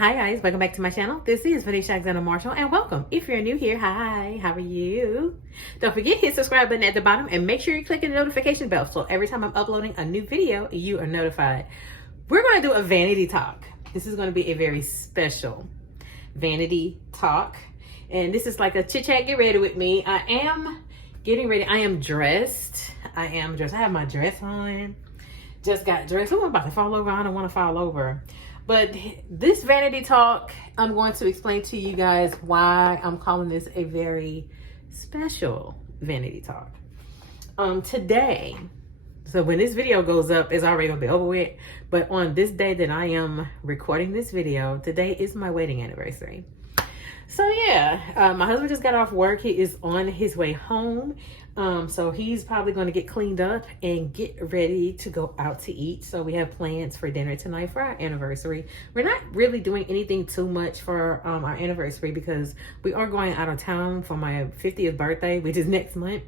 Hi guys, welcome back to my channel. This is Vanity Marshall and welcome. If you're new here, hi, how are you? Don't forget, hit subscribe button at the bottom and make sure you click the notification bell so every time I'm uploading a new video, you are notified. We're going to do a vanity talk. This is going to be a very special vanity talk. And this is like a chit chat, get ready with me. I am getting ready. I am dressed. I have my dress on. Just got dressed. I'm about to fall over. I don't want to fall over. But this vanity talk, I'm going to explain to you guys why I'm calling this a very special vanity talk. Today, so when this video goes up, it's already gonna be over with. But on this day that I am recording this video, today is my wedding anniversary. So yeah, my husband just got off work. He is on his way home. So he's probably going to get cleaned up and get ready to go out to eat. So we have plans for dinner tonight for our anniversary. We're not really doing anything too much for our anniversary because we are going out of town for my 50th birthday, which is next month.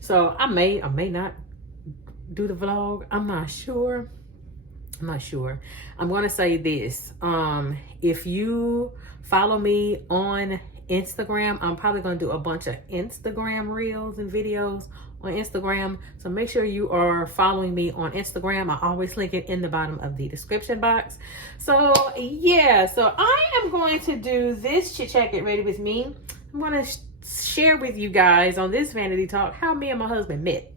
So I may not do the vlog. I'm not sure. I'm going to say this. If you follow me on Instagram, I'm probably going to do a bunch of Instagram reels and videos on Instagram. So make sure you are following me on Instagram. I always link it in the bottom of the description box. So yeah, so I am going to do this chit chat, get ready with me. I'm going to share with you guys on this vanity talk how me and my husband met.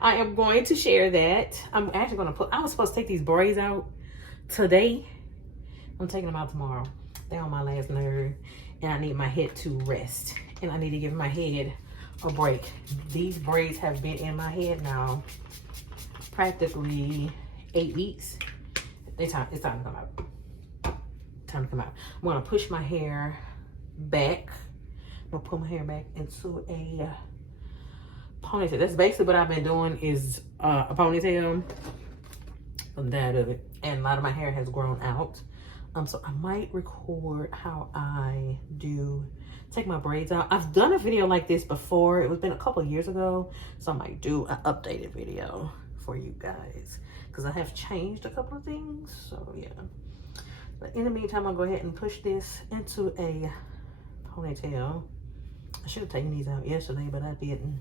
I am going to share that. I'm actually going to I was supposed to take these braids out today. I'm taking them out tomorrow. They're on my last nerve, and I need my head to rest, and I need to give my head a break. These braids have been in my head now practically 8 weeks. It's time to come out. Time to come out. I'm gonna push my hair back. I'm gonna put my hair back into a ponytail. That's basically what I've been doing, is a ponytail. That of it, and a lot of my hair has grown out. So I might record how I take my braids out. I've done a video like this before. It was been a couple of years ago. So I might do an updated video for you guys because I have changed a couple of things. So yeah. But in the meantime, I'll go ahead and push this into a ponytail. I should have taken these out yesterday, but I didn't.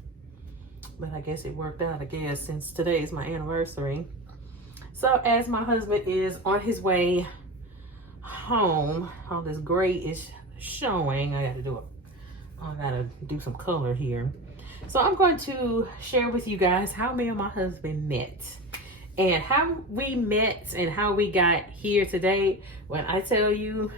But I guess it worked out, I guess, since today is my anniversary. So as my husband is on his way home, all this gray is showing. I gotta do some color here. So I'm going to share with you guys how me and my husband met and how we met and how we got here today. When I tell you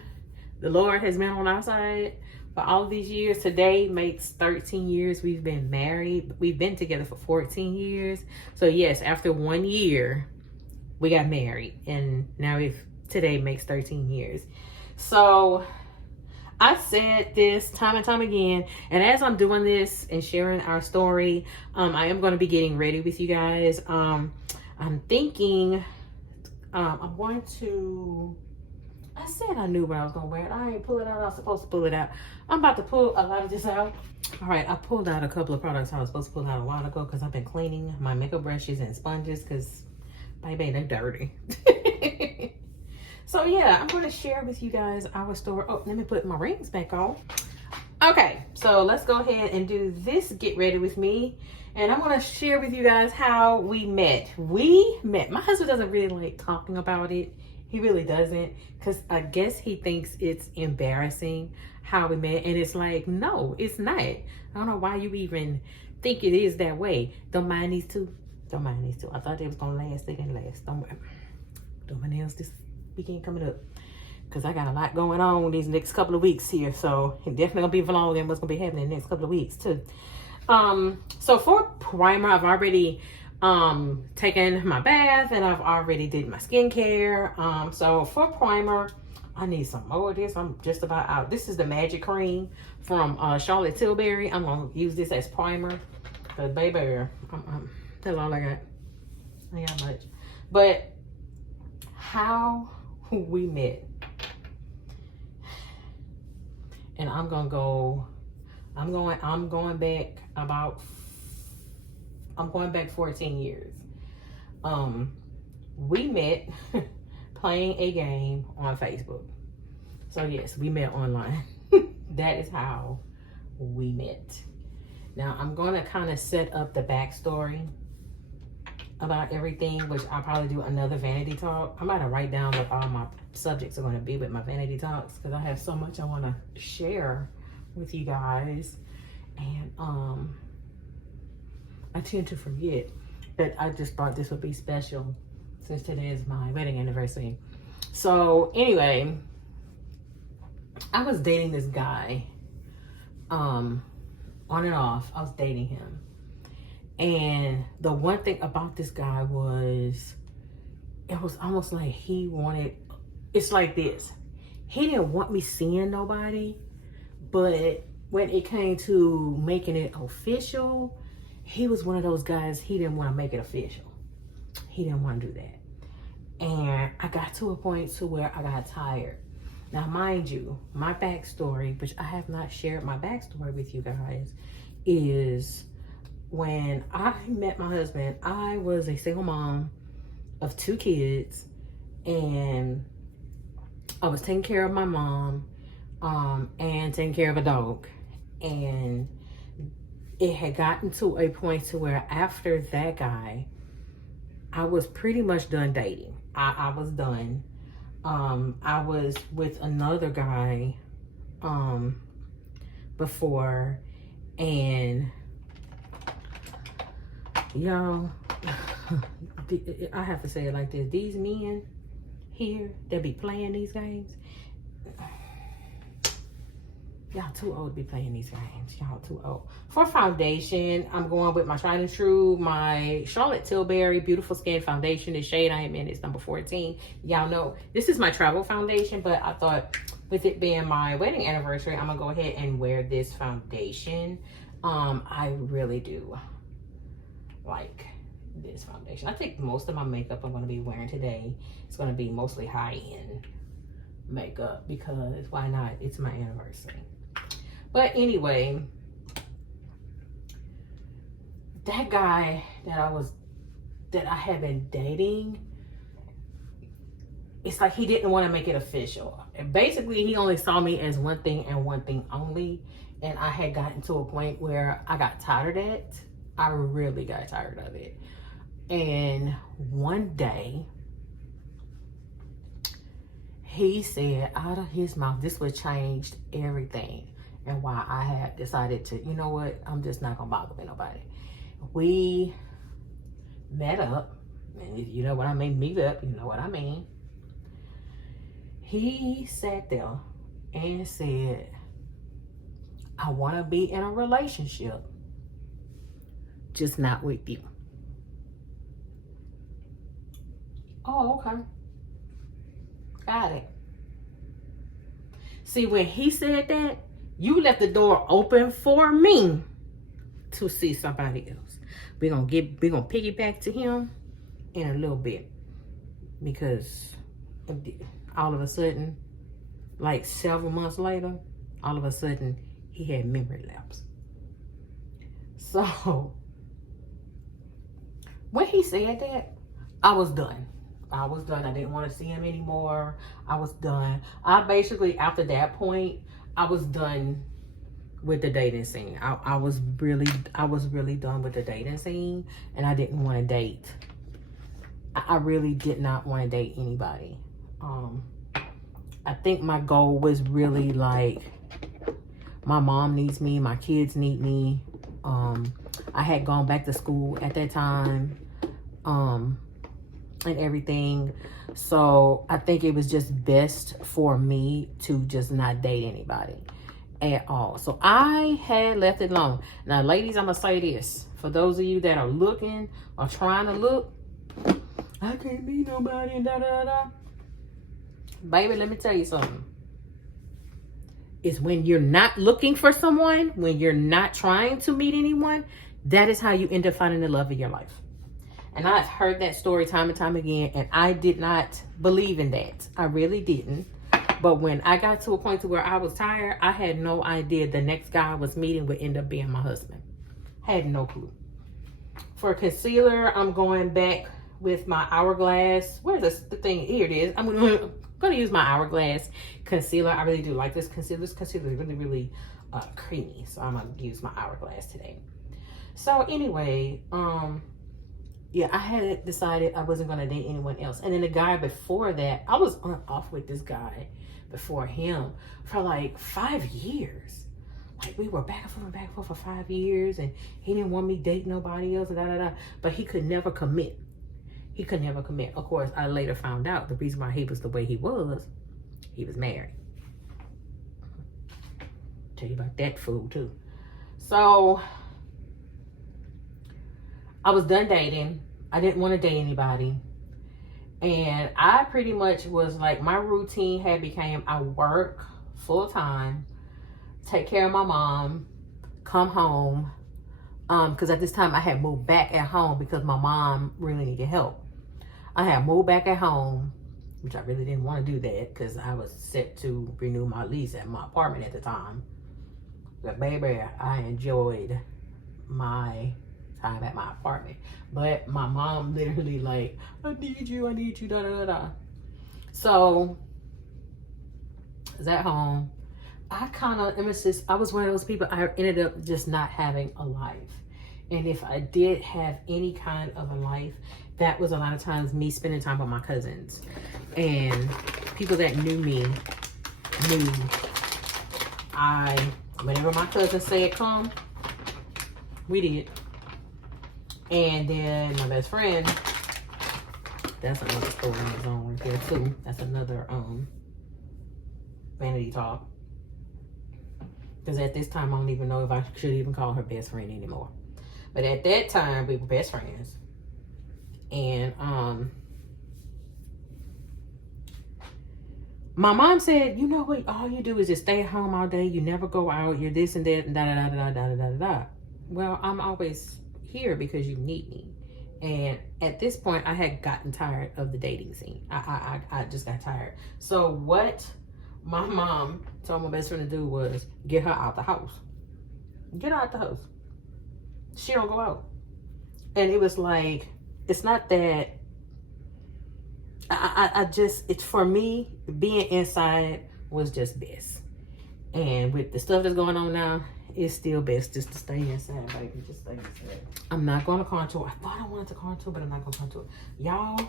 the Lord has been on our side for all these years, today makes 13 years we've been married. We've been together for 14 years. So yes, after 1 year we got married, and now today makes 13 years. So I said this time and time again, and as I'm doing this and sharing our story, I am going to be getting ready with you guys. I'm thinking I'm going to, I said I knew what I was going to wear. I ain't pull it out. I was supposed to pull it out. I'm about to pull a lot of this out. All right, I pulled out a couple of products I was supposed to pull out a while ago because I've been cleaning my makeup brushes and sponges because, baby, they're dirty. So yeah, I'm going to share with you guys our story. Oh, let me put my rings back on. Okay, so let's go ahead and do this get ready with me. And I'm going to share with you guys how we met. My husband doesn't really like talking about it. He really doesn't, because I guess he thinks it's embarrassing how we met. And it's like, no, it's not. I don't know why you even think it is that way. Don't mind these two. Don't mind these two. I thought they was going to last. They didn't last. Don't worry. Do my nails this weekend coming up, because I got a lot going on these next couple of weeks here. So it definitely gonna be vlogging what's gonna be happening in the next couple of weeks too. So for primer, I've already taken my bath and I've already did my skincare. So for primer, I need some more of this. I'm just about out. This is the Magic Cream from Charlotte Tilbury. I'm gonna use this as primer, because baby, that's all I got. I ain't got much. But how we met, and I'm going back 14 years. We met playing a game on Facebook. So yes, we met online. That is how we met. Now I'm gonna kind of set up the backstory about everything, which I'll probably do another vanity talk. I'm gonna write down what all my subjects are gonna be with my vanity talks, because I have so much I wanna share with you guys. And I tend to forget, but I just thought this would be special since today is my wedding anniversary. So anyway, I was dating this guy, on and off. I was dating him. And the one thing about this guy was, it was almost like he wanted, it's like this. He didn't want me seeing nobody, but when it came to making it official, he was one of those guys, he didn't want to make it official. He didn't want to do that. And I got to a point to where I got tired. Now, mind you, my backstory, which I have not shared my backstory with you guys, is when I met my husband, I was a single mom of 2 kids, and I was taking care of my mom and taking care of a dog. And it had gotten to a point to where after that guy, I was pretty much done dating. I was done. I was with another guy before, and y'all, I have to say it like this. These men here that be playing these games, y'all too old to be playing these games. Y'all too old. For foundation, I'm going with my tried and true, my Charlotte Tilbury Beautiful Skin Foundation. The shade I am in is number 14. Y'all know this is my travel foundation, but I thought with it being my wedding anniversary, I'm gonna go ahead and wear this foundation. I really do like this foundation. I think most of my makeup I'm gonna be wearing today, it's gonna be mostly high-end makeup, because why not? It's my anniversary. But anyway, that guy that I had been dating, it's like he didn't want to make it official. And basically, he only saw me as one thing and one thing only. And I had gotten to a point where I got tired of it. I really got tired of it. And one day, he said out of his mouth, this would change everything. And why I had decided to, you know what, I'm just not gonna bother with nobody. We met up, and you know what I mean, meet up, you know what I mean. He sat there and said, I wanna be in a relationship, just not with you. Oh, okay. Got it. See, when he said that, you left the door open for me to see somebody else. We're gonna piggyback to him in a little bit, because all of a sudden, like several months later, all of a sudden he had memory lapse. So when he said that, I was done. I was done. I didn't want to see him anymore. I was done. I basically, after that point, I was done with the dating scene. I was really done with the dating scene, and I didn't want to date. I really did not want to date anybody. I think my goal was really like, my mom needs me, my kids need me. I had gone back to school at that time, and everything. So I think it was just best for me to just not date anybody at all. So I had left it alone. Now, ladies, I'm gonna say this. For those of you that are looking or trying to look, I can't meet nobody and da-da-da. Baby, let me tell you something. It's when you're not looking for someone, when you're not trying to meet anyone, that is how you end up finding the love of your life. And I've heard that story time and time again, and I did not believe in that. I really didn't. But when I got to a point to where I was tired, I had no idea the next guy I was meeting would end up being my husband. Had no clue. For concealer, I'm going back with my Hourglass. Where's the thing? Here it is. I'm gonna use my Hourglass concealer. I really do like this concealer. This concealer is really, really creamy. So I'm gonna use my Hourglass today. So anyway, yeah, I had decided I wasn't gonna date anyone else. And then the guy before that, I was on off with this guy before him for like 5 years. Like, we were back and forth for 5 years, and he didn't want me dating nobody else, but he could never commit. He could never commit. Of course, I later found out the reason why he was the way he was married. Tell you about that fool too. So I was done dating. I didn't want to date anybody. And I pretty much was like, my routine had became, I work full time, take care of my mom, come home. Because at this time I had moved back at home because my mom really needed help. I had moved back at home, which I really didn't want to do that because I was set to renew my lease at my apartment at the time. But baby, I enjoyed my time at my apartment. But my mom literally like, I need you, da da da. So I was at home. I was one of those people, I ended up just not having a life. And if I did have any kind of a life, that was a lot of times me spending time with my cousins. And people that knew me knew whenever my cousin said come, we did. And then my best friend, that's another story on its own right there too. That's another vanity talk. Because at this time, I don't even know if I should even call her best friend anymore. But at that time, we were best friends. And my mom said, you know what? All you do is just stay at home all day. You never go out. You're this and that and da da da da da da da da. Well, I'm always here because you need me. And at this point, I had gotten tired of the dating scene. I just got tired. So what my mom told my best friend to do was get her out the house. Get her out the house. She don't go out. And it was like, it's not that it's for me, being inside was just best. And with the stuff that's going on now, it's still best just to stay inside, baby. Just stay inside. I'm not going to contour. I thought I wanted to contour, but I'm not going to contour. Y'all,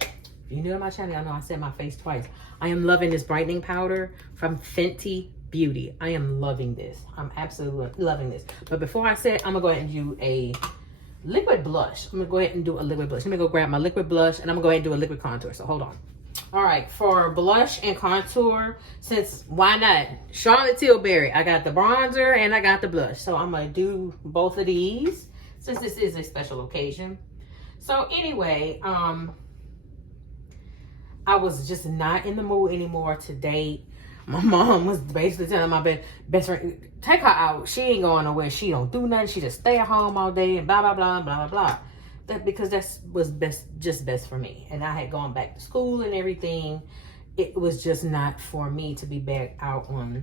if you're new to my channel, y'all know I said my face twice. I am loving this brightening powder from Fenty Beauty. I am loving this. I'm absolutely loving this. But before I say it, I'm going to go ahead and do a liquid blush. I'm going to go ahead and do a liquid blush. Let me go grab my liquid blush, and I'm going to go ahead and do a liquid contour. So hold on. All right, for blush and contour, since why not? Charlotte Tilbury. I got the bronzer and I got the blush. So I'm going to do both of these since this is a special occasion. So anyway, I was just not in the mood anymore to date. My mom was basically telling my best friend, take her out. She ain't going nowhere. She don't do nothing. She just stay at home all day and blah, blah, blah, blah, blah, blah. Because that was just best for me. And I had gone back to school and everything. It was just not for me to be back out on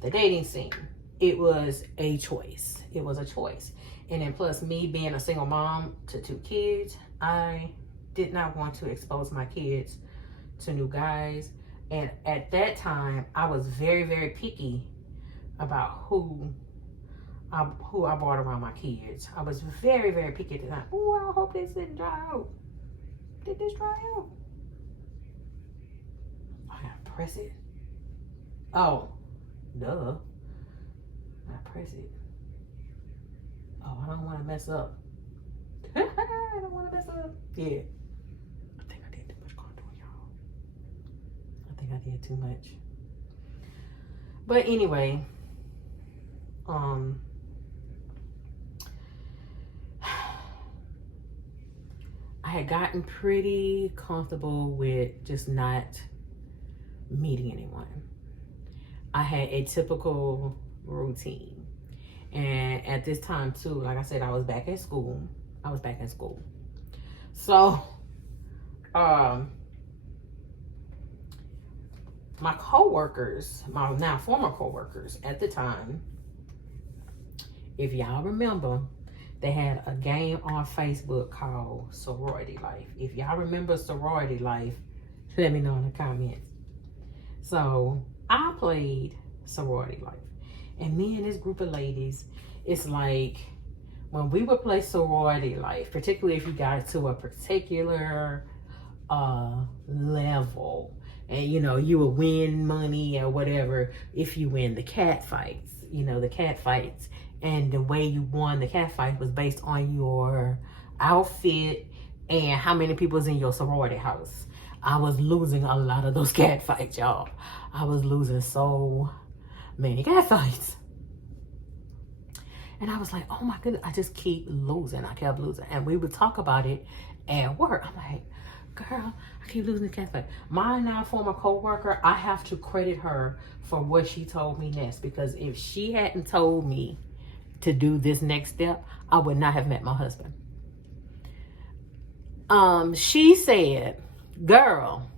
the dating scene. It was a choice. It was a choice. And then plus me being a single mom to 2 kids, I did not want to expose my kids to new guys. And at that time, I was very, very picky about who I brought around my kids. I was very, very picky at the time. Oh, I hope this didn't dry out. Did this dry out? I gotta press it. Oh, duh. I press it. Oh, I don't want to mess up. I don't want to mess up. Yeah. I think I did too much contour, y'all. I think I did too much. But anyway, I had gotten pretty comfortable with just not meeting anyone. I had a typical routine. And at this time too, like I said, I was back at school. So, my co-workers, my now former co-workers at the time, if y'all remember, they had a game on Facebook called Sorority Life. If y'all remember Sorority Life, let me know in the comments. So I played Sorority Life. And me and this group of ladies, it's like when we would play Sorority Life, particularly if you got to a particular level, and you would win money or whatever if you win the cat fights, the cat fights. And the way you won the cat fight was based on your outfit and how many people was in your sorority house. I was losing a lot of those cat fights, y'all. I was losing so many cat fights. And I was like, oh my goodness, I just keep losing. I kept losing. And we would talk about it at work. I'm like, girl, I keep losing the cat fight. My now former co-worker, I have to credit her for what she told me next. Because if she hadn't told me to do this next step, I would not have met my husband. She said, girl,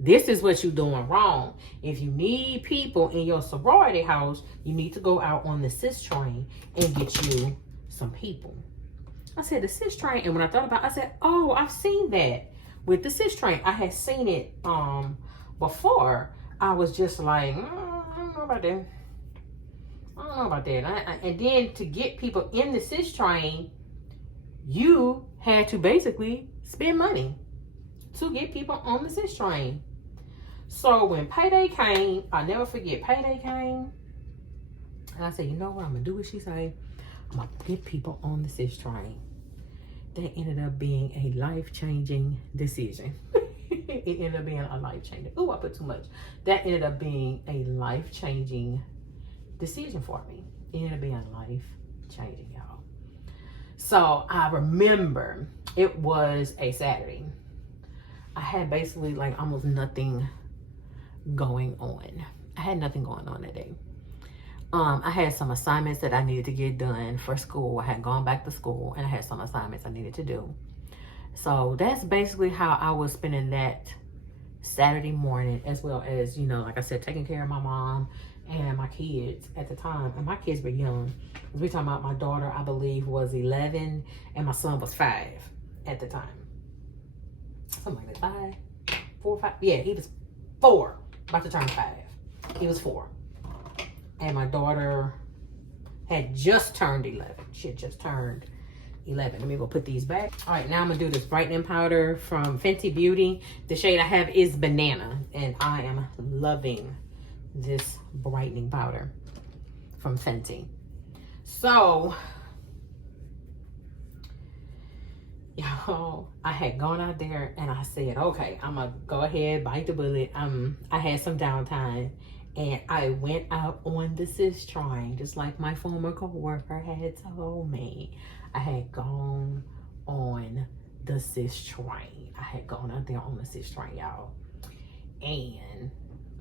this is what you're doing wrong. If you need people in your sorority house, you need to go out on the sis train and get you some people. I said, the sis train. And when I thought about it, I said, oh, I've seen that with the sis train. I had seen it before. I was just like, I don't know about that. I don't know about that. And then to get people in the sis train, you had to basically spend money to get people on the sis train. So when payday came, I'll never forget, payday came. And I said, you know what, I'm going to do what she said. I'm going to get people on the sis train. That ended up being a life-changing decision. It ended up being a life-changing. Oh, I put too much. That ended up being a life-changing decision for me. It ended up being life-changing, y'all. So I remember it was a Saturday. I had basically like almost nothing going on. I had nothing going on that day. I had some assignments that I needed to get done for school. I had gone back to school and I had some assignments I needed to do. So that's basically how I was spending that Saturday morning, as well as, like I said, taking care of my mom and my kids at the time. And my kids were young. We're talking about my daughter, I believe, was 11 and my son was 5 at the time. Something like that, 5, 4, 5. Yeah, he was 4, about to turn 5. He was 4. And my daughter had just turned 11. She had just turned 11. Let me go put these back. All right, now I'm gonna do this brightening powder from Fenty Beauty. The shade I have is Banana, and I am loving this brightening powder from Fenty. So, y'all, I had gone out there and I said, okay, I'm gonna go ahead, bite the bullet. I had some downtime and I went out on the sis train, just like my former co-worker had told me. I had gone on the sis train. I had gone out there on the sis train, y'all. And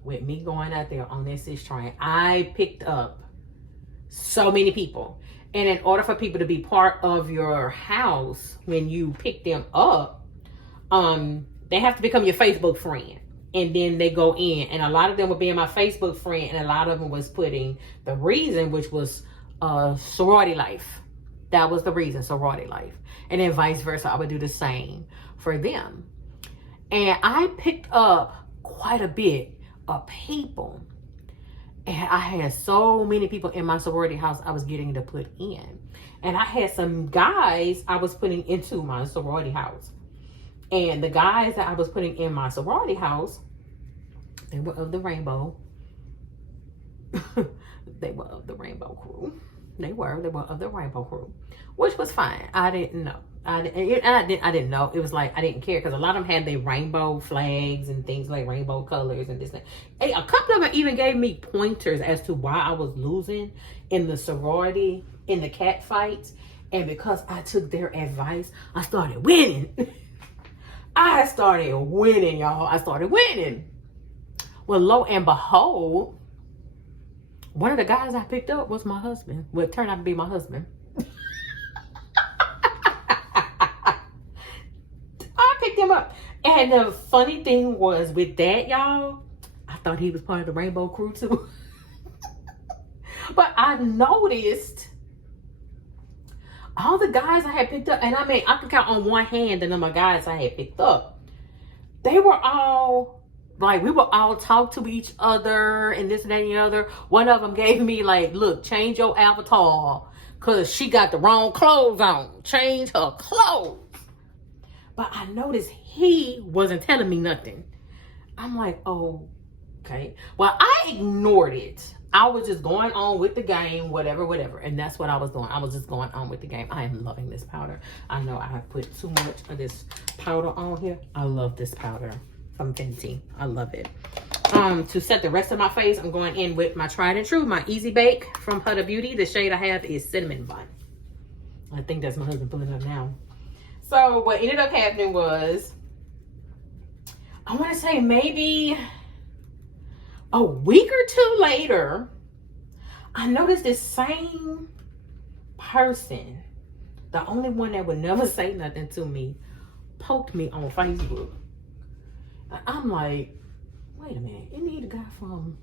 with me going out there on this sis train, I picked up so many people. And in order for people to be part of your house when you pick them up, they have to become your Facebook friend. And then they go in. And a lot of them would be in my Facebook friend. And a lot of them was putting the reason, which was sorority life. That was the reason, sorority life. And then vice versa, I would do the same for them. And I picked up quite a bit of people. And I had so many people in my sorority house I was getting to put in. And I had some guys I was putting into my sorority house. And the guys that I was putting in my sorority house, they were of the rainbow. They were of the rainbow crew. They were of the rainbow crew, which was fine. I didn't know. I didn't know. It was like, I didn't care because a lot of them had their rainbow flags and things like rainbow colors and this. Hey, a couple of them even gave me pointers as to why I was losing in the sorority, in the cat fights. And because I took their advice, I started winning. I started winning, y'all. I started winning. Well, lo and behold, one of the guys I picked up was my husband. Well, it turned out to be my husband. I picked him up. And the funny thing was with that, y'all, I thought he was part of the rainbow crew too. But I noticed all the guys I had picked up, and I mean, I could count on one hand the number of guys I had picked up. They were all like, we would all talk to each other and this and that and the other. One of them gave me like, look, change your avatar because she got the wrong clothes on. Change her clothes. But I noticed he wasn't telling me nothing. I'm like, oh, okay. Well, I ignored it. I was just going on with the game, whatever. And that's what I was doing. I was just going on with the game. I am loving this powder. I know I have put too much of this powder on here. I love this powder from Vanity. I love it. To set the rest of my face, I'm going in with my tried and true, my Easy Bake from Huda Beauty. The shade I have is Cinnamon Bun. I think that's my husband pulling up now. So what ended up happening was, I want to say maybe a week or two later, I noticed this same person, the only one that would never say nothing to me, poked me on Facebook. And I'm like, wait a minute, isn't he the guy from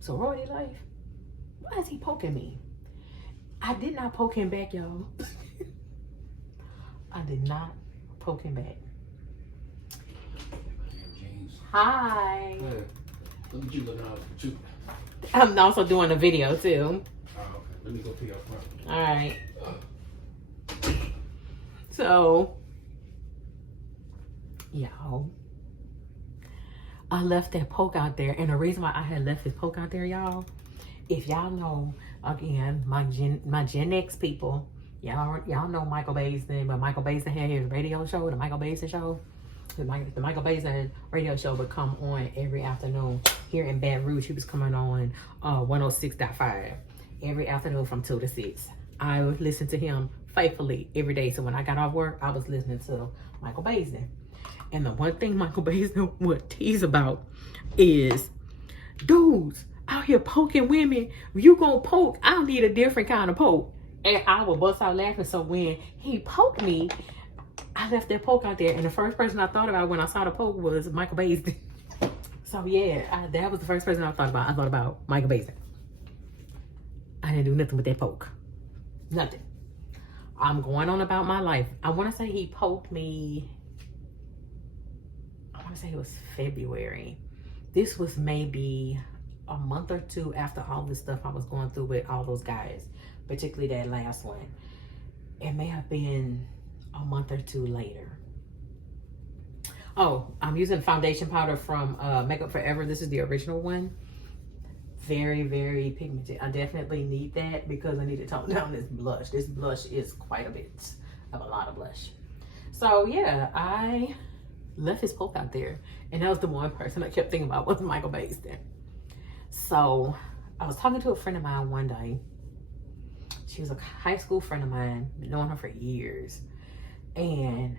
Sorority Life? Why is he poking me? I did not poke him back, y'all. I did not poke him back. Hi. Yeah. Look at you looking out for you. I'm also doing a video too. Oh, okay. Let me go pee up front. All right. So, y'all, I left that poke out there, and the reason why I had left this poke out there, y'all, if y'all know, again, my Gen X people, y'all know Michael Baisden, but Michael Baisden had his radio show, the Michael Baisden show. The Michael Baisden radio show would come on every afternoon here in Baton Rouge. He was coming on 106.5 every afternoon from 2 to 6. I would listen to him faithfully every day. So when I got off work, I was listening to Michael Baisden. And the one thing Michael Baisden would tease about is, dudes out here poking women. You gonna poke, I need a different kind of poke. And I would bust out laughing. So when he poked me, I left that poke out there, and the first person I thought about when I saw the poke was Michael Baisden. So yeah, that was the first person I thought about. I thought about Michael Baisden. I didn't do nothing with that poke. Nothing. I'm going on about my life. I want to say he poked me, I want to say it was February. This was maybe a month or two after all this stuff I was going through with all those guys, particularly that last one. It may have been a month or two later. Oh, I'm using foundation powder from Makeup Forever. This is the original one. Very, very pigmented. I definitely need that because I need to tone down this blush. This blush is quite a bit of a lot of blush. So yeah, I left his poke out there, and that was the one person I kept thinking about was Michael Baisden. So I was talking to a friend of mine one day. She was a high school friend of mine, been knowing her for years. And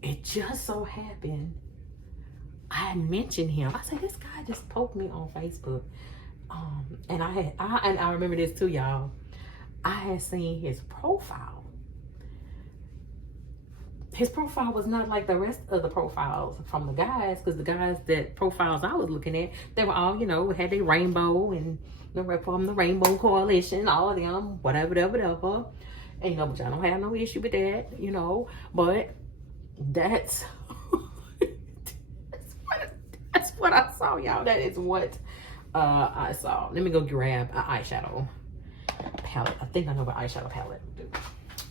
it just so happened, I had mentioned him. I said, this guy just poked me on Facebook. And I remember this too, y'all. I had seen his profile. His profile was not like the rest of the profiles from the guys, because the guys that profiles I was looking at, they were all, you know, had their rainbow and from the Rainbow Coalition, all of them, whatever. And you know, but y'all don't have no issue with that, you know. But that's that's what I saw, y'all. That is what I saw. Let me go grab an eyeshadow palette. I think I know what eyeshadow palette to do.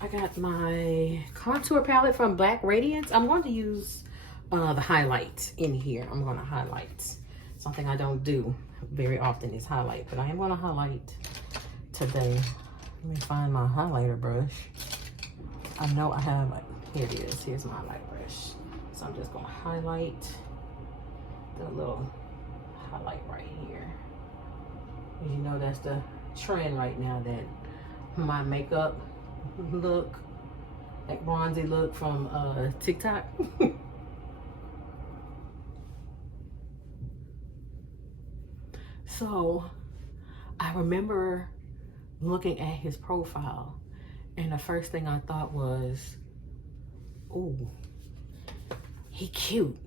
I got my contour palette from Black Radiance. I'm going to use the highlight in here. I'm going to highlight. Something I don't do very often is highlight, but I am going to highlight today. Let me find my highlighter brush. I know I have, here it is. Here's my highlight brush. So I'm just going to highlight the little highlight right here. As you know, that's the trend right now, that my makeup look, that bronzy look from TikTok. So I remember looking at his profile, and the first thing I thought was, oh, he cute.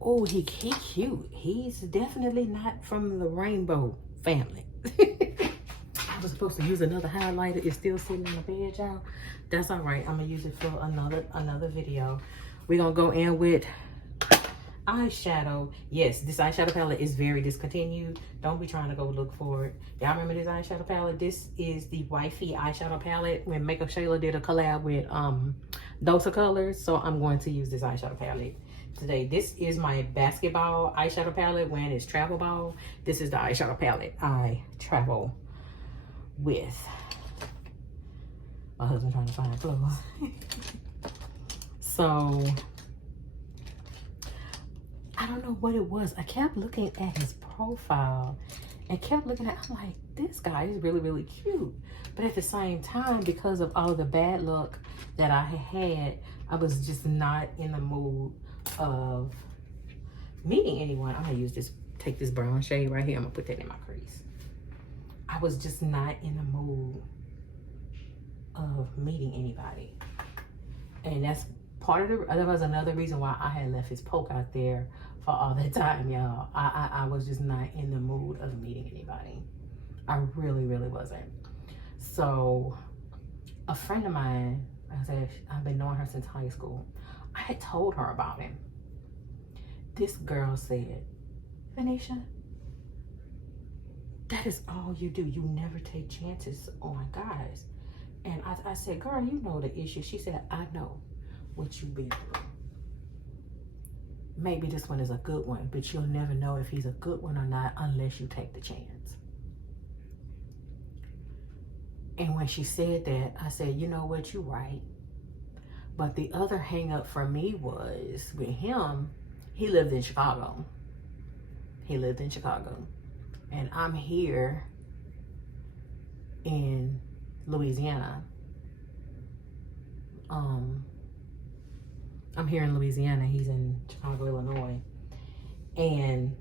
Oh, he cute. He's definitely not from the Rainbow family. I was supposed to use another highlighter. It's still sitting on the bed, y'all. That's all right. I'm gonna use it for another video. We're gonna go in with eyeshadow. Yes, this eyeshadow palette is very discontinued. Don't be trying to go look for it. Y'all remember this eyeshadow palette? This is the wifey eyeshadow palette when Makeup Shayla did a collab with Dose of Colors. So I'm going to use this eyeshadow palette today. This is my basketball eyeshadow palette when it's travel ball. This is the eyeshadow palette I travel with. My husband trying to find clothes. So I don't know what it was. I kept looking at his profile and kept looking at, I'm like, this guy is really, really cute. But at the same time, because of all the bad luck that I had, I was just not in the mood of meeting anyone. I'm gonna use this, take this brown shade right here. I'm gonna put that in my crease. I was just not in the mood of meeting anybody. And that's part of the, that was another reason why I had left his poke out there for all that time, y'all. I was just not in the mood of meeting anybody. I really, really wasn't. So a friend of mine, I said, I've been knowing her since high school. I had told her about him. This girl said, Venetia, that is all you do. You never take chances on guys. And I said, girl, you know the issue. She said, I know what you've been through. Maybe this one is a good one, but you'll never know if he's a good one or not unless you take the chance. And when she said that, I said, you know what, you're right. But the other hang up for me was with him, he lived in Chicago. He lived in Chicago. And I'm here in Louisiana. I'm here in Louisiana. He's in Chicago, Illinois. And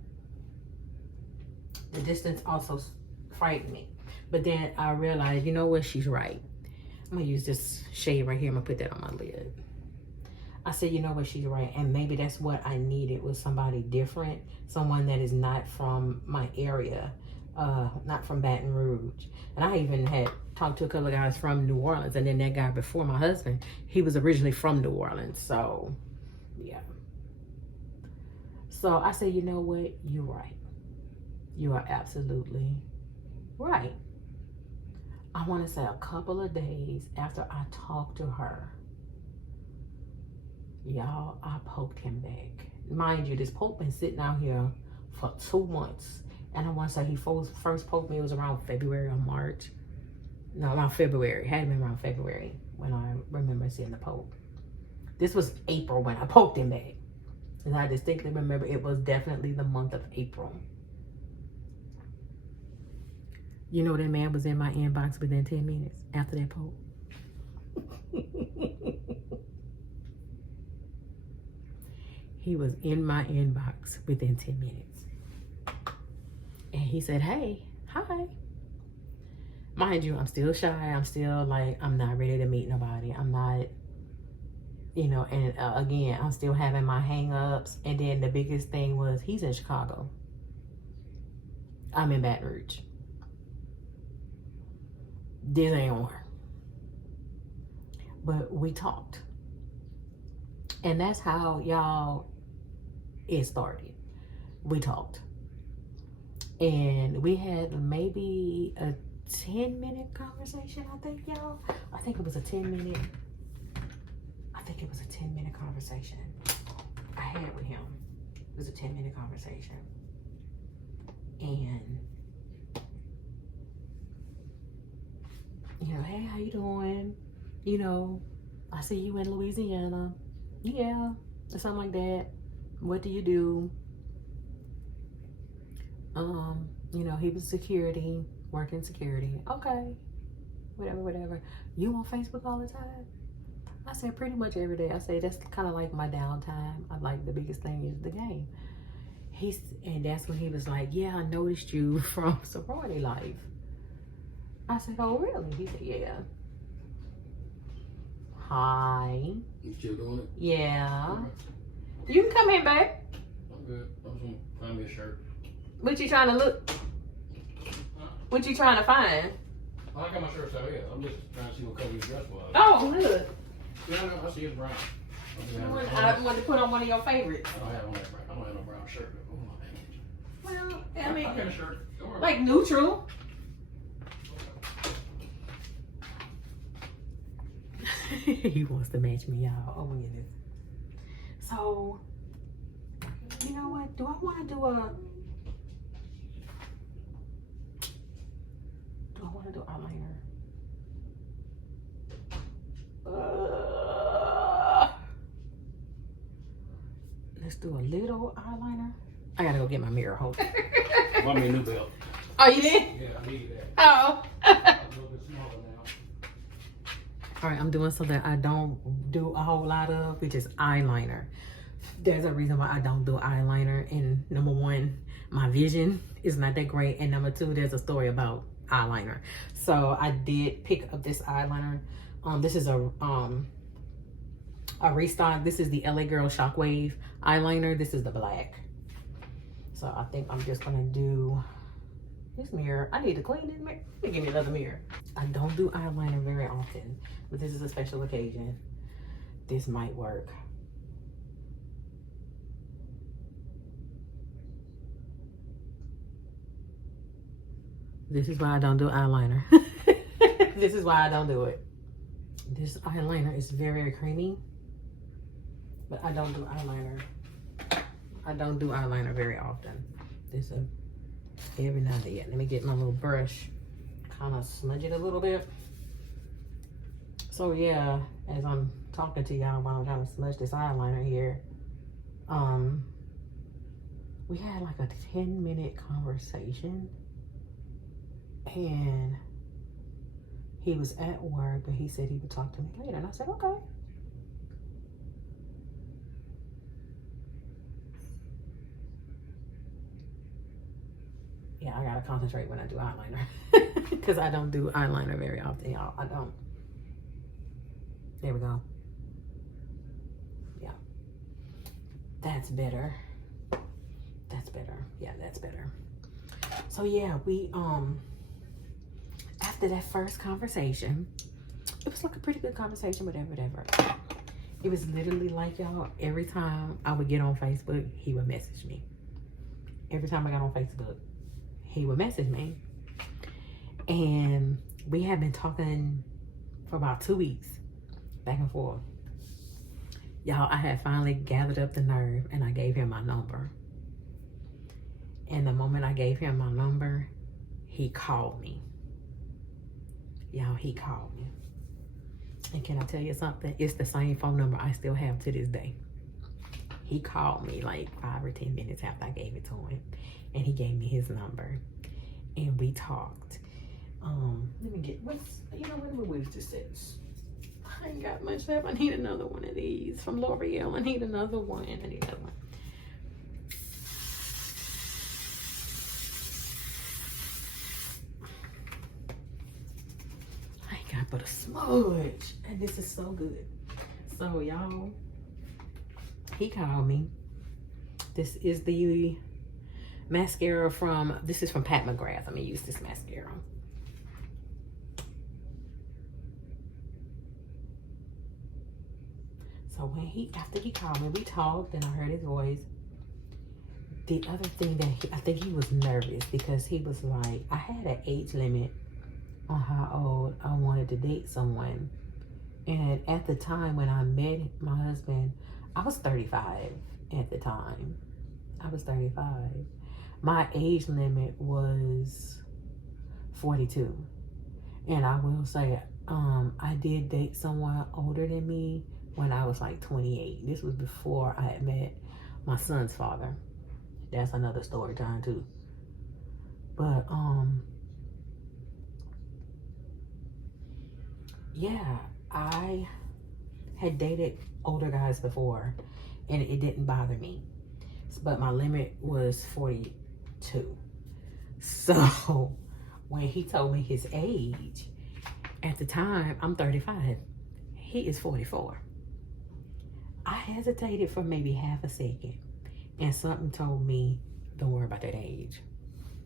the distance also frightened me. But then I realized, you know what? She's right. I'm going to use this shade right here. I'm going to put that on my lid. I said, you know what? She's right. And maybe that's what I needed, was somebody different. Someone that is not from my area. Not from Baton Rouge. And I even had talked to a couple of guys from New Orleans. And then that guy before my husband, he was originally from New Orleans. So, yeah. So I said, you know what? You're right. You are absolutely right. I want to say a couple of days after I talked to her, y'all, I poked him back. Mind you, this poke been sitting out here for 2 months. And I want to say he first poked me, it was around February or March. No, around February. It had been around February when I remember seeing the poke. This was April when I poked him back. And I distinctly remember it was definitely the month of April. You know that man was in my inbox within 10 minutes after that poke. He was in my inbox within 10 minutes. And he said, hey, hi. Mind you, I'm still shy. I'm still like, I'm not ready to meet nobody. I'm not, you know, and again, I'm still having my hang-ups. And then the biggest thing was he's in Chicago. I'm in Baton Rouge. This ain't gonna work. But we talked. And that's how, y'all, it started. We talked. And we had maybe a 10-minute conversation, I think, y'all. I think it was a 10-minute conversation I had with him. It was a 10-minute conversation. And, you know, hey, how you doing? You know, I see you in Louisiana. Yeah, or something like that. What do you do? You know, he was security, working security. Okay, whatever. You on Facebook all the time? I said, pretty much every day. I say, that's kind of like my downtime. I like, the biggest thing is the game. And that's when he was like, yeah, I noticed you from sorority life. I said, oh, really? He said, yeah. Hi. You still doing it? Yeah. Right. You can come in, babe. I'm good. I'm just gonna find me a shirt. What you trying to look? What you trying to find? I got my shirts out here. I'm just trying to see what color your dress was. Oh, good. Yeah, I know. I see it's brown. I wanted to put on one of your favorites. I don't have on that brown. I don't have no brown shirt. Oh, Well, I I mean, got a shirt. Don't worry. like neutral. He wants to match me, y'all. Oh my goodness. So, you know what? Do I want to do eyeliner? Let's do a little eyeliner. I gotta go get my mirror. Hold on. Buy me a new belt. Oh, you did? Yeah, I need that. Oh. A little bit smaller now. All right, I'm doing something I don't do a whole lot of, which is eyeliner. There's a reason why I don't do eyeliner. And number one, my vision is not that great. And number two, there's a story about eyeliner. So I did pick up this eyeliner. This is a restock. This is the LA Girl Shockwave eyeliner. This is the black. So I think I'm just gonna do this mirror. I need to clean this mirror. Let me give me another mirror. I don't do eyeliner very often, but this is a special occasion. This might work. This is why I don't do eyeliner. This is why I don't do it. This eyeliner is very, very creamy, but I don't do eyeliner. I don't do eyeliner very often. This is every now and then. Let me get my little brush, kind of smudge it a little bit. So yeah, as I'm talking to y'all while I'm trying to smudge this eyeliner here, we had like a 10-minute conversation, and he was at work, but he said he would talk to me later, and I said, okay. Yeah, I gotta concentrate when I do eyeliner because I don't do eyeliner very often, y'all. I don't. There we go. Yeah. That's better. That's better. Yeah, that's better. So yeah, we, after that first conversation, it was like a pretty good conversation, whatever. It was literally like, y'all, every time I would get on Facebook, he would message me. Every time I got on Facebook, he would message me. And we had been talking for about 2 weeks, back and forth. Y'all, I had finally gathered up the nerve and I gave him my number. And the moment I gave him my number, he called me. Y'all, he called me. And can I tell you something? It's the same phone number I still have to this day. He called me like 5 or 10 minutes after I gave it to him. And he gave me his number. And we talked. Let me get, let me move this is. I ain't got much left. I need another one of these from L'Oreal. I need another one. I need another one. I ain't got but a smudge. And this is so good. So y'all, he called me. This is the mascara from, this is from Pat McGrath. I'm gonna use this mascara. So when after he called me, we talked and I heard his voice. The other thing that I think he was nervous because he was like, I had an age limit on how old I wanted to date someone. And at the time when I met my husband, I was 35 at the time. I was 35. My age limit was 42. And I will say, I did date someone older than me when I was like 28. This was before I had met my son's father. That's another story time too. But yeah, I had dated older guys before and it didn't bother me. But my limit was 42. So when he told me his age, at the time, I'm 35. He is 44. I hesitated for maybe half a second and something told me, don't worry about that age.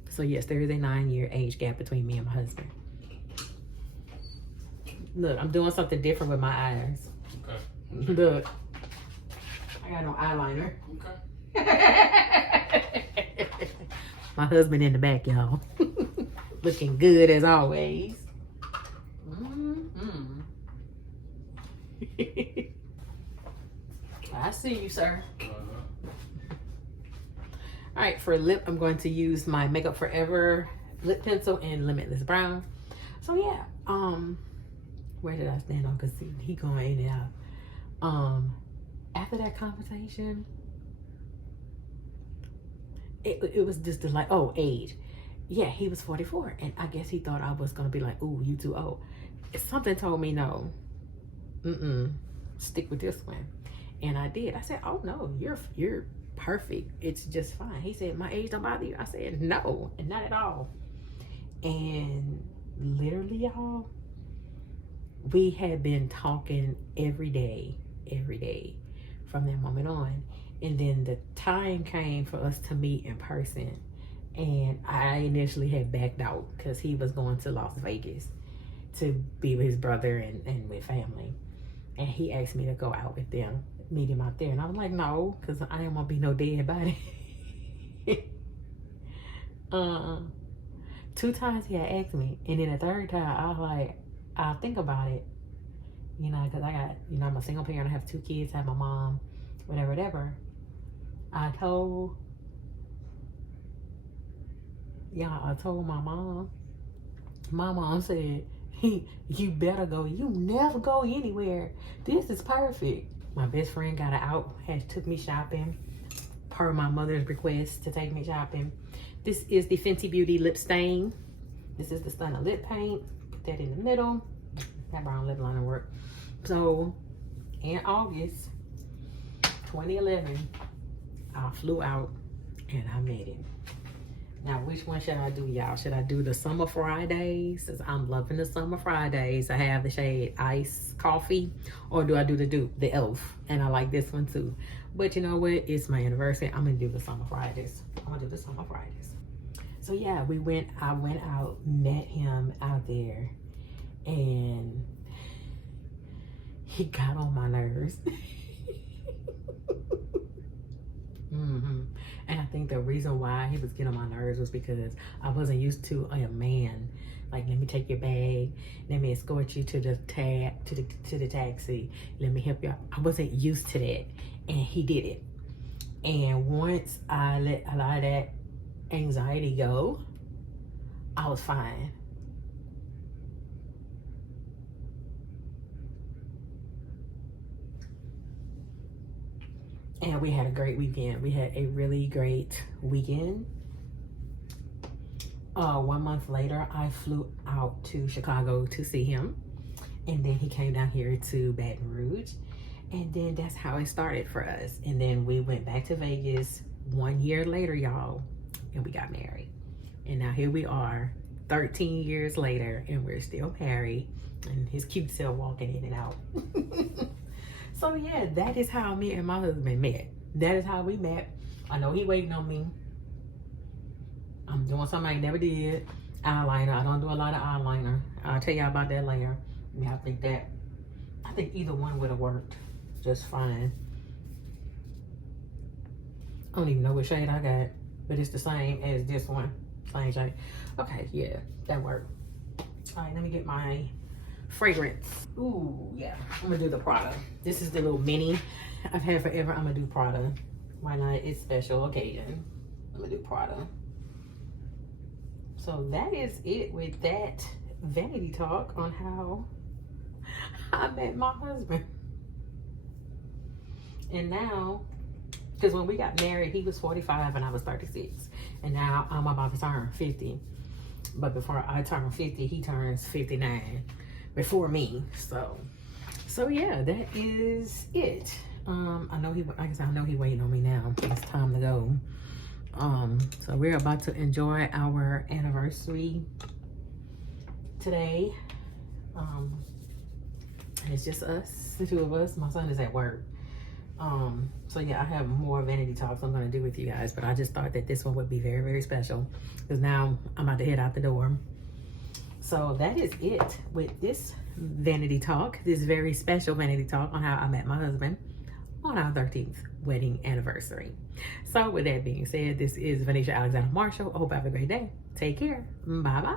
So yes, there is a 9-year age gap between me and my husband. Look, I'm doing something different with my eyes. Okay. Look, I got no eyeliner. Okay. My husband in the back, y'all. Looking good as always. Mm-hmm. I see you, sir. All right, for lip, I'm going to use my Makeup Forever lip pencil in Limitless Brown. So yeah, where did I stand on? Cause he going in and out. After that conversation, it was just like, oh, age. Yeah, he was 44, and I guess he thought I was gonna be like, ooh, you too old. Something told me no. Stick with this one, and I did. I said, oh no, you're perfect. It's just fine. He said, my age don't bother you. I said, no, and not at all. And literally, y'all, we had been talking every day from that moment on. And then the time came for us to meet in person. And I initially had backed out because he was going to Las Vegas to be with his brother and with family. And he asked me to go out with them, meet him out there. And I was like, no, because I didn't want to be no dead body. 2 times he had asked me. And then the 3rd time, I was like, I'll think about it. You know, because I got, you know, I'm a single parent. I have 2 kids. I have my mom, whatever. I told my mom. My mom said, you better go. You never go anywhere. This is perfect. My best friend got took me shopping per my mother's request to take me shopping. This is the Fenty Beauty lip stain. This is the Stunner lip paint. Put that in the middle. That brown lip liner work. So in August 2011, I flew out and I met him. Now, which one should I do, y'all? Should I do the Summer Fridays? Since I'm loving the Summer Fridays. I have the shade Ice Coffee. Or do I do the Elf? And I like this one too. But you know what? It's my anniversary. I'm going to do the Summer Fridays. I'm going to do the Summer Fridays. So yeah, I went out, met him out there. And he got on my nerves. And I think the reason why he was getting on my nerves was because I wasn't used to a man. Like, let me take your bag, let me escort you to the taxi, let me help you out. I wasn't used to that, and he did it. And once I let a lot of that anxiety go, I was fine. And we had a great weekend. We had a really great weekend. 1 month later, I flew out to Chicago to see him. And then he came down here to Baton Rouge. And then that's how it started for us. And then we went back to Vegas 1 year later, y'all. And we got married. And now here we are, 13 years later, and we're still married. And his cute self walking in and out. So yeah, that is how me and my husband met. That is how we met. I know he waiting on me. I'm doing something I never did. Eyeliner. I don't do a lot of eyeliner. I'll tell y'all about that later. Yeah, I think either one would have worked just fine. I don't even know what shade I got, but it's the same as this one. Same shade. Okay, yeah, that worked. All right, let me get my fragrance. Ooh, yeah, I'm gonna do the Prada. This is the little mini I've had forever. I'm gonna do Prada. Why not? It's special occasion. I'm gonna do Prada. So that is it with that vanity talk on how I met my husband. And now, because when we got married, he was 45 and I was 36. And now I'm about to turn 50. But before I turn 50, he turns 59. Before me. So yeah, that is it. I know like I said, I know he waiting on me now. It's time to go. So we're about to enjoy our anniversary today. And it's just us, the 2 of us. My son is at work. So yeah, I have more vanity talks I'm gonna do with you guys, but I just thought that this one would be very, very special because now I'm about to head out the door. So that is it with this vanity talk, this very special vanity talk on how I met my husband on our 13th wedding anniversary. So with that being said, this is Vanessa Alexander Marshall. I hope you have a great day. Take care. Bye-bye.